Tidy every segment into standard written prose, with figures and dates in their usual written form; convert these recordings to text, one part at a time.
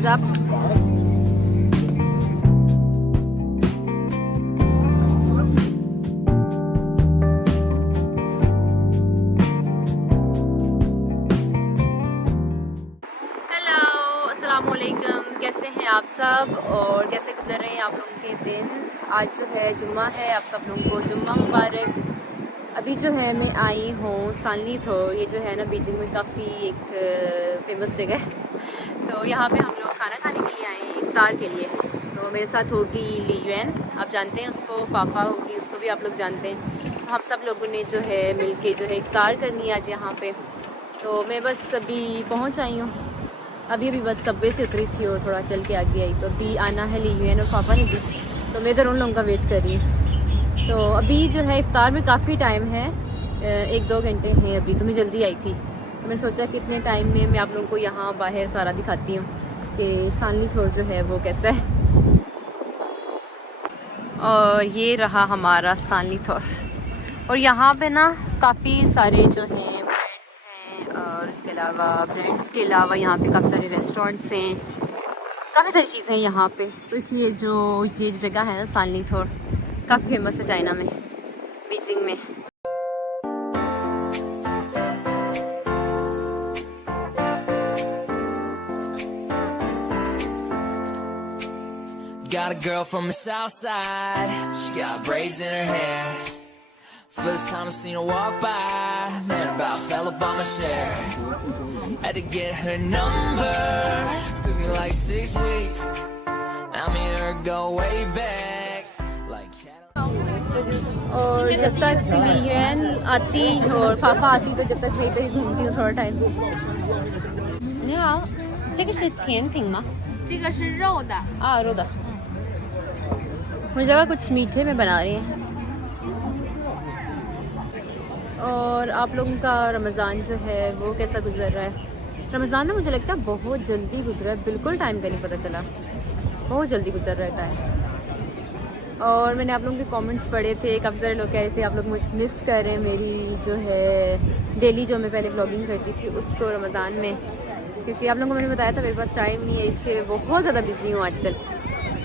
Hands up. अस्सलामुअलैकुम, कैसे हैं आप सब और कैसे गुजर रहे हैं आप लोगों के दिन। आज जो है जुम्मा है, आप सब लोगों को जुम्मा मुबारक। अभी जो है मैं आई हूँ सानलीथोर, ये जो है ना बीजिंग में काफ़ी एक फेमस जगह है। तो यहाँ पे हम लोग खाना खाने के लिए आए हैं, इफ्तार के लिए। तो मेरे साथ होगी ली युएन, आप जानते हैं उसको, पापा होगी, उसको भी आप लोग जानते हैं। तो हम सब लोगों ने जो है मिल के जो है इफ्तार करनी है आज यहाँ पे। तो मैं बस अभी पहुँच आई हूँ, अभी बस सबवे से उतरी थी और थोड़ा चल के आगे आई। तो अभी आना है ली युएन और पापा ने भी, तो मैं इधर उन लोगों का वेट कर रही हूँ। तो अभी जो है इफ्तार में काफ़ी टाइम है, 1-2 घंटे हैं अभी। तो मैं जल्दी आई थी, तो मैंने सोचा कि इतने टाइम में मैं आप लोगों को यहाँ बाहर सारा दिखाती हूँ कि सानलीथोर जो है वो कैसा है। और ये रहा हमारा सानलीथोर, और यहाँ पे ना काफ़ी सारे जो हैं और इसके अलावा ब्रांड्स के अलावा यहाँ पे काफ़ी सारे रेस्टोरेंट्स हैं, काफ़ी सारी चीज़ें हैं यहाँ पे। तो इसलिए जो ये जगह है ना सानलीथोर, काफ़ी फेमस है चाइना में, बीजिंग में। Got a girl from the south side, she got braids in her hair. First time I seen her walk by, man, about fell up on my chair. Had to get her number, took me like 6 weeks. Now me and her go way back, like और जब तक ली UN आती और पापा आती, तो जब तक मैं इधर ही घूमती हूँ थोड़ा टाइम। 你好，这个是甜品吗？这个是肉的， 肉的。मुझे लगा कुछ मीठे में बना रही हैं। और आप लोगों का रमज़ान जो है वो कैसा गुजर रहा है? रमज़ान ना मुझे लगता है बहुत जल्दी गुजरा है, बिल्कुल टाइम का नहीं पता चला, बहुत जल्दी गुजर रहा है टाइम। और मैंने आप लोगों के कमेंट्स पढ़े थे, काफ़ी सारे लोग कह रहे थे आप लोग मिस कर रहे हैं मेरी जो है डेली जो मैं पहले ब्लॉगिंग करती थी उसको रमज़ान में, क्योंकि आप लोगों को मैंने बताया था मेरे पास टाइम नहीं है, इससे बहुत ज़्यादा बिजी हूँ आजकल।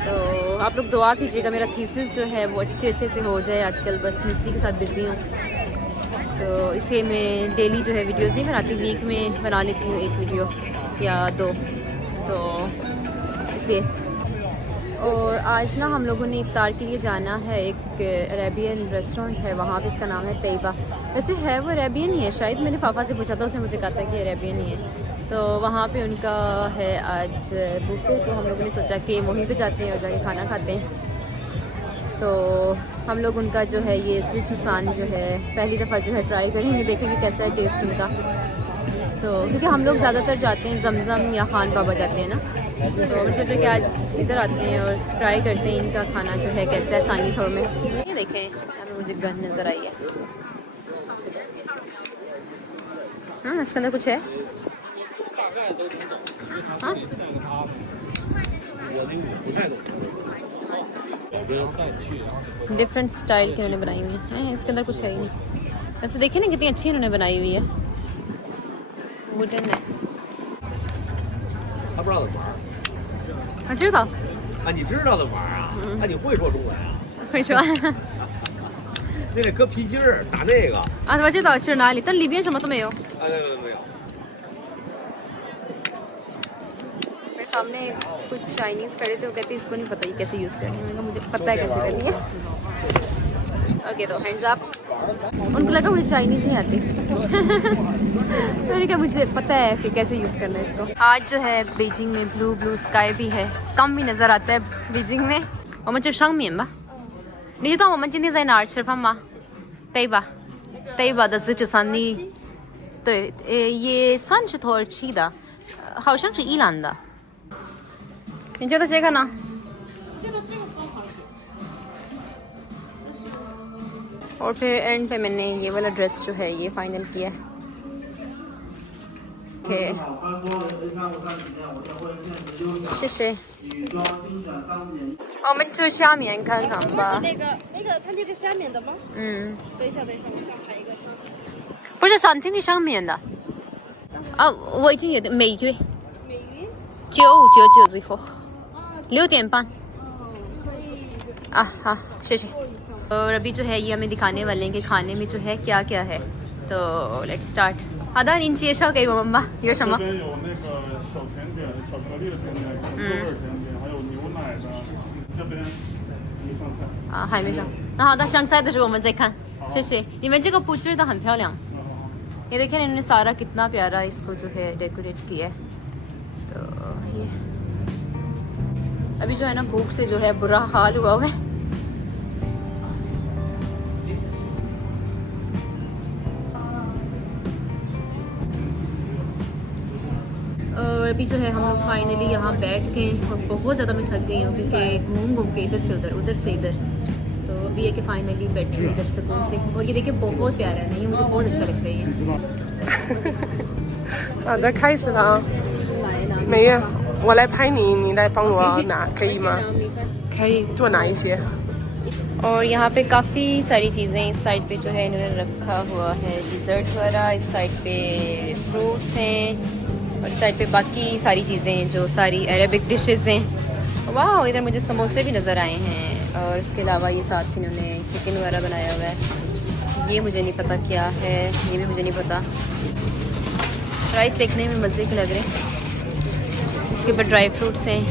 तो आप लोग दुआ कीजिएगा मेरा थीसिस जो है वो अच्छे से हो जाए आजकल, बस मैं इसी के साथ बिज़ी हूँ। तो इसे मैं डेली जो है वीडियोस नहीं बनाती, वीक में बना लेती हूँ 1 वीडियो या 2, तो इसे। और आज ना हम लोगों ने इफ्तार के लिए जाना है, एक अरेबियन रेस्टोरेंट है वहाँ पे, इसका नाम है तैयबा। वैसे है वो अरेबियन ही है शायद, मैंने पापा से पूछा था, उसने मुझे कहा था कि अरेबियन ही है। तो वहाँ पे उनका है आज बुफे, तो हम लोगों ने सोचा कि वहीं पे जाते हैं और जाके खाना खाते हैं। तो हम लोग उनका जो है ये स्वीट सुसान जो है पहली दफ़ा जो है ट्राई करेंगे, देखेंगे कैसा है टेस्ट उनका। तो क्योंकि हम लोग ज़्यादातर जाते हैं जमज़म या खान बाबा जाते हैं ना, तो मैंने सोचा कि आज इधर आते हैं और ट्राई करते हैं इनका खाना जो है कैसा है सानलीथोर में। ये देखें, यहाँ पे मुझे गन नज़र आई है। इसके अंदर कुछ है। हाँ, डिफरेंट स्टाइल की उन्होंने बनाई हुई है, इसके अंदर कुछ है ही नहीं। वैसे देखिए ना कितनी अच्छी उन्होंने बनाई हुई है, वुडन है। अच्छा था 啊，你知道的玩儿啊？啊，你会说中文啊？ 会说那得搁皮筋儿打那个。 啊，我知道是哪里，但里边什么都没有。 没有。 मेरे सामने कुछ चाइनीज़ खड़े थे, वो कहते इसको नहीं पता ये कैसे यूज़ करनी है। मैंने कहा मुझे पता है कैसे करनी है। ओके, तो हैंड्स अप। उनको लगा मुझे चाइनीज़ नहीं आती मैंने कहा मुझे पता है कि कैसे यूज़ करना है इसको। आज जो है बीजिंग में ब्लू स्काई भी है, कम भी नज़र आता है बीजिंग में। 我们就上面吧。你知道我们今天在哪儿吃饭吗？对吧？对吧的自助餐厅，对，也算是土耳其的，好像是伊朗的。你觉得谁看呢？और फिर एंड पे मैंने ये वाला ड्रेस जो है ये फाइनल किया है। ओके, 谢谢。我们去下面看看吧。那个餐厅是下面的吗？嗯，等一下，我想拍一个。不是餐厅的上面的。啊，我已经有点美月。美云。9:99最后6:30हाँ谢谢 और अभी जो है ये हमें दिखाने वाले हैं कि खाने में जो है क्या क्या है तो लेट्स स्टार्ट 好的您介绍给我们吧有什么这边有那个小甜点，巧克力的甜点，跟滋味甜点，还有牛奶的。这边没上菜。啊还没上那好的上菜的时候我们再看谢谢你们这个布置的很漂亮ये देखें इन्होंने सारा कितना प्यारा इसको जो है डेकोरेट किया है तो ये अभी जो है ना भूख से जो है बुरा हाल हुआ हुआ है और अभी जो है हम लोग फाइनली यहाँ बैठ गए और बहुत ज़्यादा मैं थक गई हूँ क्योंकि घूम घूम के इधर से उधर से इधर तो अभी है कि फाइनली बैठ रही इधर सुकून से और ये देखिए बहुत प्यारा है नहीं मुझे बहुत अच्छा लगता है ये 好的，开始了啊！来拿没有，我来拍你，你来帮我拿，可以吗？可以，多拿一些。 और यहाँ पे काफ़ी सारी चीज़ें इस साइड पे जो है इन्होंने रखा हुआ है डिज़र्ट वगैरह इस साइड पे फ्रूट्स हैं और इस साइड पे बाकी सारी चीज़ें जो सारी अरेबिक डिशेस हैं वाह इधर मुझे समोसे भी नज़र आए हैं और इसके अलावा ये साथ इन्होंने चिकन वगैरह बनाया हुआ है ये मुझे नहीं पता क्या है ये भी मुझे नहीं पता राइस देखने में मज़े के लग रहे हैं इसके ऊपर ड्राई फ्रूट्स हैं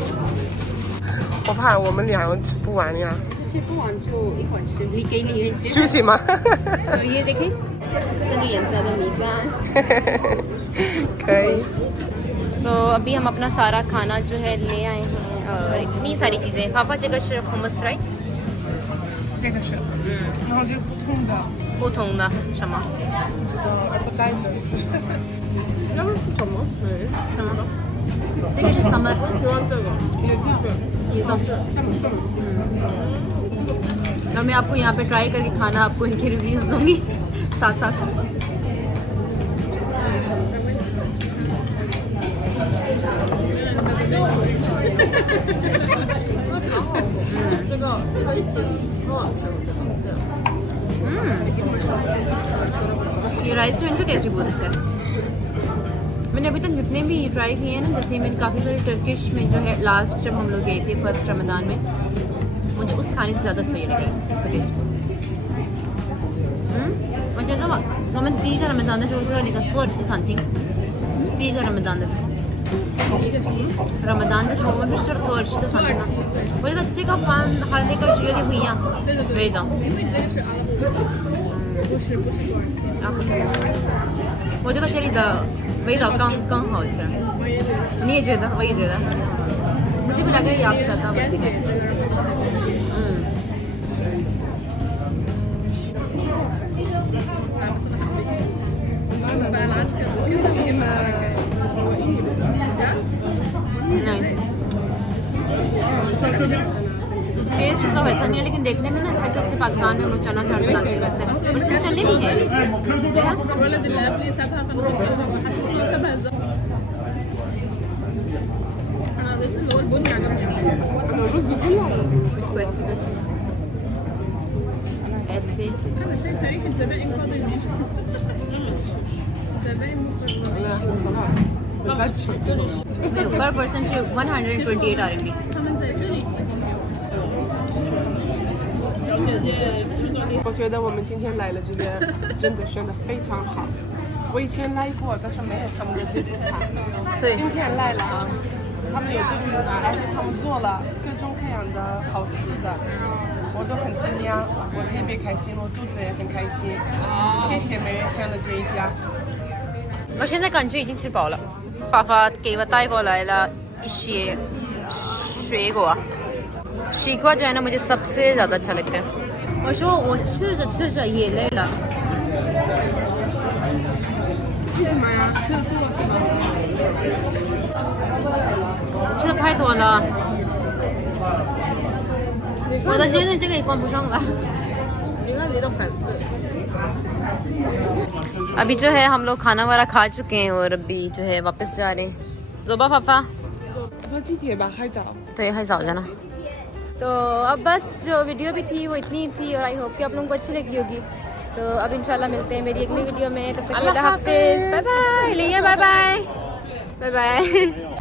我怕我们两个吃不完呀。吃不完就一会儿吃，你给你一休息吗？ और ये देखें这个颜色的米饭可以。 सो अभी हम अपना सारा खाना जो है ले आए हैं और इतनी सारी चीज़ें पापा这个是 hummus right 这个是，然后这个不同的，不同的什么这个 appetizer 是。什么这个是什么喜欢这个，也这个。 और मैं आपको यहाँ पे ट्राई करके खाना आपको इनके रिव्यूज़ दूंगी साथ साथ ये राइस में इनका टेस्ट भी बहुत अच्छा है मैंने अभी तक जितने भी ट्राई किए हैं ना जैसे मैंने काफ़ी सारे टर्किश में जो है लास्ट जब हम लोग गए थे फर्स्ट रमज़ान में मुझे उस खाने से ज़्यादा अच्छा ये लग रहा है इसका टेस्ट मुझे तो मैं तीजा रमज़ान जो फर्स्ट santing तीजा रमज़ान रमज़ान的时候我们是吃了土耳其的santing我觉得这个饭和那个绝对不一样味道因为这个是阿拉伯不是土耳其我觉得这里的 味道刚好吃，你也觉得？我也觉得。मुझे भी लगा ये आप चाहता टेस्ट इसका वैसा नहीं है लेकिन देखने में ना जैसे पाकिस्तान में हम लोग चना चाट बनाते हैं वैसे और इसमें चने भी हैं इसको ऐसे पर पर्सन 128 RMB 我觉得我们今天来了这边真的选的非常好。我以前来过，但是没有他们的自助餐。对今天来了啊，他们有自助餐，而且他们做了各种各样的好吃的，我都很惊讶，我特别开心，我肚子也很开心。谢谢美人选的这一家。我现在感觉已经吃饱了。爸爸给我带过来了一些水果，西瓜जो है ना मुझे सबसे ज़्यादा अच्छा लगता है。我说我吃着吃着也累了。为什么呀？吃的多是吗？吃的太多了，我的现在这个也关不上了。你看你都排斥。अभी जो है हम लोग खाना वाला खा चुके हैं और अभी जो है वापस जा रहे हैं। ज़ोबा पापा 坐地铁吧，还早。对，还早着呢。तो अब बस जो वीडियो भी थी वो इतनी थी और आई होप कि आप लोगों को अच्छी लगी होगी। तो अब इंशाल्लाह मिलते हैं मेरी अगली वीडियो में। तब तक अल्लाह हाफिज़, बाय बाय। लिया बाय बाय बाय बाय।